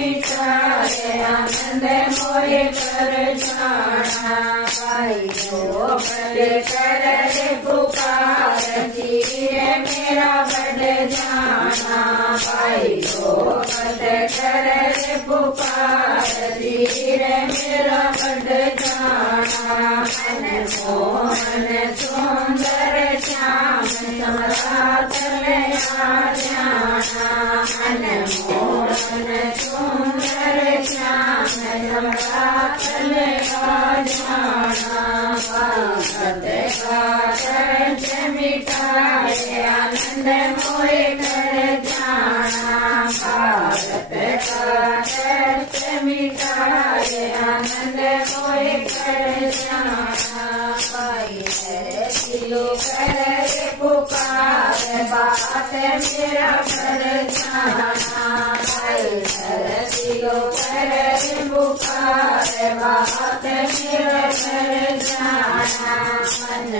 मिटाए आनंद मोहे कर जाना भाइयों बड़ कर रे पुकार धीरे मेरा बढ़ जाना भाइयों बड़ कर रे पुकार धीरे मेरा बढ़ जाना मन मोहन सुंदर श्याम सम्राट ले आ जाना मन मोहन सुंदर श्याम सम्राट ले आ जाना भगत का दर्द मिटाए आनंद मोहे कर जाना भारत का दर्द मिटाए आनंद मोहे कर जाना भाई है दिलो कर पुकार बात मेरा कर जाना भाई है दिलो कर पुकार बात मेरा कर